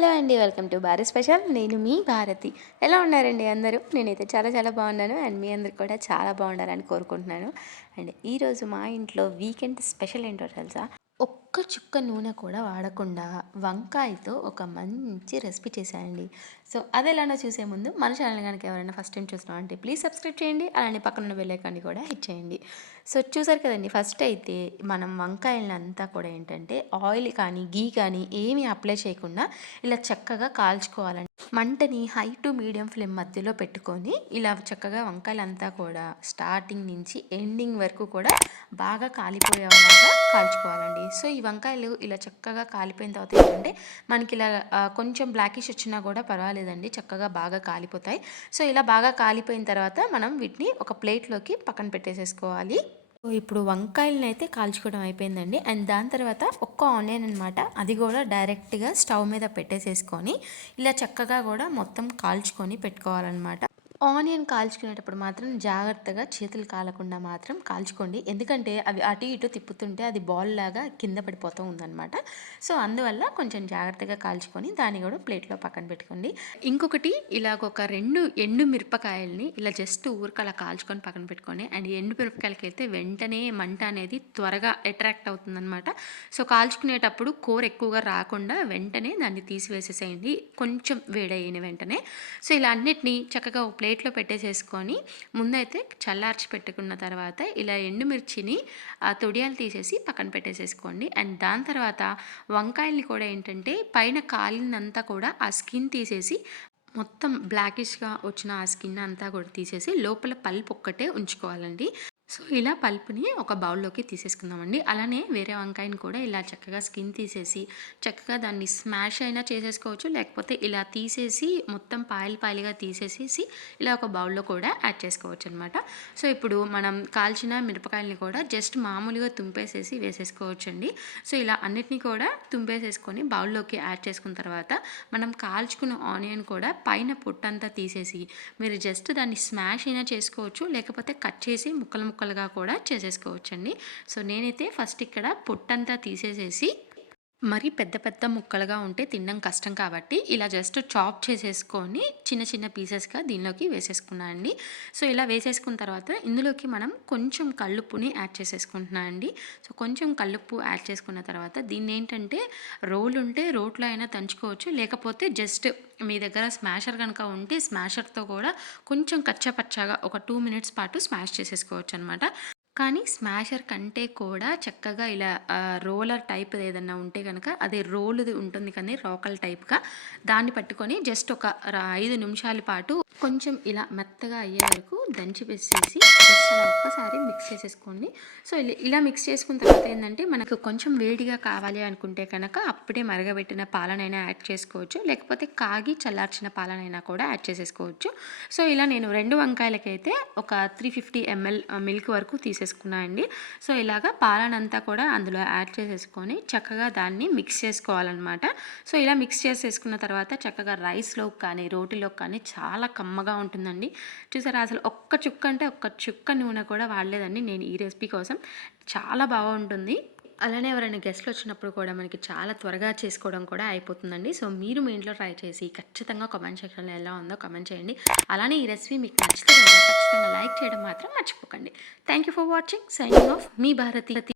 Hello అండి welcome to Bharat special. నేను మీ భారతి. ఎలా ఉన్నారండి అందరూ? నేనైతే చాలా చాలా బాగున్నాను అండ్ మీ అందరు కూడా చాలా బాగుండాలని కోరుకుంటున్నాను. అండ్ ఈరోజు మా ఇంట్లో వీకెండ్ స్పెషల్ ఏంటో తెలుసా? ఒక్క చుక్క నూనె కూడా వాడకుండా వంకాయతో ఒక మంచి రెసిపీ చేశానండి సో అది ఎలానో చూసే ముందు మన ఛానల్ కనుక ఎవరైనా ఫస్ట్ టైం చూస్తున్నాం అంటే ప్లీజ్ సబ్స్క్రైబ్ చేయండి. అలానే పక్కన ఉన్న కూడా హిట్ చేయండి. సో చూసారు కదండి ఫస్ట్ అయితే మనం వంకాయలను అంతా కూడా ఏంటంటే ఆయిల్ కానీ గీ కానీ ఏమీ అప్లై చేయకుండా ఇలా చక్కగా కాల్చుకోవాలండి. మంటని హై టు మీడియం ఫ్లేమ్ మధ్యలో పెట్టుకొని ఇలా చక్కగా వంకాయలంతా కూడా స్టార్టింగ్ నుంచి ఎండింగ్ వరకు కూడా బాగా కాలిపోయేలాగా కాల్చుకోవాలండి. సో ఈ ఈ వంకాయలు ఇలా చక్కగా కాలిపోయిన తర్వాత ఏంటంటే మనకి ఇలా కొంచెం బ్లాకిష్ వచ్చినా కూడా పర్వాలేదండి. చక్కగా బాగా కాలిపోతాయి. సో ఇలా బాగా కాలిపోయిన తర్వాత మనం వీటిని ఒక ప్లేట్లోకి పక్కన పెట్టేసేసుకోవాలి. సో ఇప్పుడు వంకాయలను అయితే కాల్చుకోవడం అయిపోయిందండి. అండ్ దాని తర్వాత ఒక్క ఆనియన్ అనమాట అది కూడా డైరెక్ట్గా స్టవ్ మీద పెట్టేసేసుకొని ఇలా చక్కగా కూడా మొత్తం కాల్చుకొని పెట్టుకోవాలన్నమాట. ఆనియన్ కాల్చుకునేటప్పుడు మాత్రం జాగ్రత్తగా చేతులు కాలకుండా మాత్రం కాల్చుకోండి. ఎందుకంటే అవి అటు ఇటు తిప్పుతుంటే అది బాల్ లాగా కింద పడిపోతూ ఉందన్నమాట. సో అందువల్ల కొంచెం జాగ్రత్తగా కాల్చుకొని దాన్ని కూడా ప్లేట్లో పక్కన పెట్టుకోండి. ఇంకొకటి ఇలాగ ఒక రెండు ఎండు మిరపకాయల్ని ఇలా జస్ట్ ఊరికి అలా కాల్చుకొని పక్కన పెట్టుకోండి. అండ్ ఎండు మిరపకాయలకి అయితే వెంటనే మంట అనేది త్వరగా అట్రాక్ట్ అవుతుందన్నమాట. సో కాల్చుకునేటప్పుడు కూర ఎక్కువగా రాకుండా వెంటనే దాన్ని తీసివేసేసేయండి. కొంచెం వేడైన వెంటనే. సో ఇలా అన్నిటినీ చక్కగా ప్లేట్ ప్లేట్లో పెట్టేసేసుకొని ముందైతే చల్లార్చి పెట్టుకున్న తర్వాత ఇలా ఎండుమిర్చిని ఆ తొడియాలు తీసేసి పక్కన పెట్టేసేసుకోండి. అండ్ దాని తర్వాత వంకాయల్ని కూడా ఏంటంటే పైన కాలినంతా కూడా ఆ స్కిన్ తీసేసి మొత్తం బ్లాకిష్గా వచ్చిన ఆ స్కిన్ అంతా కూడా తీసేసి లోపల పల్ప్ ఒక్కటే ఉంచుకోవాలండి. సో ఇలా పల్పుని ఒక బౌల్లోకి తీసేసుకుందామండి. అలానే వేరే వంకాయని కూడా ఇలా చక్కగా స్కిన్ తీసేసి చక్కగా దాన్ని స్మాష్ అయినా చేసేసుకోవచ్చు. లేకపోతే ఇలా తీసేసి మొత్తం పాయలు పాయలుగా తీసేసేసి ఇలా ఒక బౌల్లో కూడా యాడ్ చేసుకోవచ్చు అనమాట సో ఇప్పుడు మనం కాల్చిన మిరపకాయలని కూడా జస్ట్ మామూలుగా తుంపేసేసి వేసేసుకోవచ్చండి. సో ఇలా అన్నిటినీ కూడా తుంపేసేసుకొని బౌల్లోకి యాడ్ చేసుకున్న తర్వాత మనం కాల్చుకున్న ఆనియన్ కూడా పైన పొట్టంతా తీసేసి మీరు జస్ట్ దాన్ని స్మాష్ అయినా చేసుకోవచ్చు. లేకపోతే కట్ చేసి ముక్కలు ముక్కలుగా కూడా చేసేసుకోవచ్చండి. సో నేనైతే ఫస్ట్ ఇక్కడ పొట్టంతా తీసేసేసి మరి పెద్ద పెద్ద ముక్కలుగా ఉంటే తినడం కష్టం కాబట్టి ఇలా జస్ట్ చాప్ చేసేసుకొని చిన్న చిన్న పీసెస్గా దీనిలోకి వేసేసుకున్నాను అండి. సో ఇలా వేసేసుకున్న తర్వాత ఇందులోకి మనం కొంచెం కల్లుప్పుని యాడ్ చేసేసుకుంటున్నాను అండి. సో కొంచెం కల్లుప్పు యాడ్ చేసుకున్న తర్వాత దీన్ని ఏంటంటే రోల్ ఉంటే రోట్లో అయినా దంచుకోవచ్చు. లేకపోతే జస్ట్ మీ దగ్గర స్మాషర్ కనుక ఉంటే స్మాషర్తో కూడా కొంచెం కచ్చపచ్చగా ఒక టూ మినిట్స్ పాటు స్మాష్ చేసేసుకోవచ్చు అనమాట కానీ స్మాషర్ కంటే కూడా చక్కగా ఇలా రోలర్ టైప్ ఏదన్నా ఉంటే కనుక అదే రోలుది ఉంటుంది కానీ రోకల్ టైప్గా. దాన్ని పట్టుకొని జస్ట్ ఒక ఐదు నిమిషాల పాటు కొంచెం ఇలా మెత్తగా అయ్యే వరకు దంచి జస్ట్ అలా ఒక్కసారి మిక్స్ చేసేసుకోండి. సో ఇలా- ఇలా మిక్స్ చేసుకున్న తర్వాత ఏంటంటే మనకు కొంచెం వేడిగా కావాలి అనుకుంటే కనుక అప్పుడే మరగబెట్టిన పాలనైనా యాడ్ చేసుకోవచ్చు. లేకపోతే కాగి చల్లార్చిన పాలనైనా కూడా యాడ్ చేసేసుకోవచ్చు. సో ఇలా నేను రెండు వంకాయలకైతే ఒక త్రీ ఫిఫ్టీ ఎంఎల్ మిల్క్ వరకు తీసేసుకున్నాను అండి. సో ఇలాగా పాలనంతా కూడా అందులో యాడ్ చేసేసుకొని చక్కగా దాన్ని మిక్స్ చేసుకోవాలన్నమాట. సో ఇలా మిక్స్ చేసేసుకున్న తర్వాత చక్కగా రైస్లోకి కానీ రోటీలోకి కానీ చాలా కమ్మగా ఉంటుందండి. చూసారా అసలు ఒక్క చుక్క అంటే ఒక్క చుక్క నూనె కూడా వాడలేదండి నేను ఈ రెసిపీ కోసం. చాలా బాగుంటుంది అలానే ఎవరైనా గెస్ట్లు వచ్చినప్పుడు కూడా మనకి చాలా త్వరగా చేసుకోవడం కూడా అయిపోతుందండి. సో మీరు మీ ఇంట్లో ట్రై చేసి ఖచ్చితంగా కామెంట్ సెక్షన్లో ఎలా ఉందో కామెంట్ చేయండి. అలానే ఈ రెసిపీ మీకు నచ్చితే ఖచ్చితంగా లైక్ చేయడం మాత్రం మర్చిపోకండి. Thank you for watching signing off me Bharati.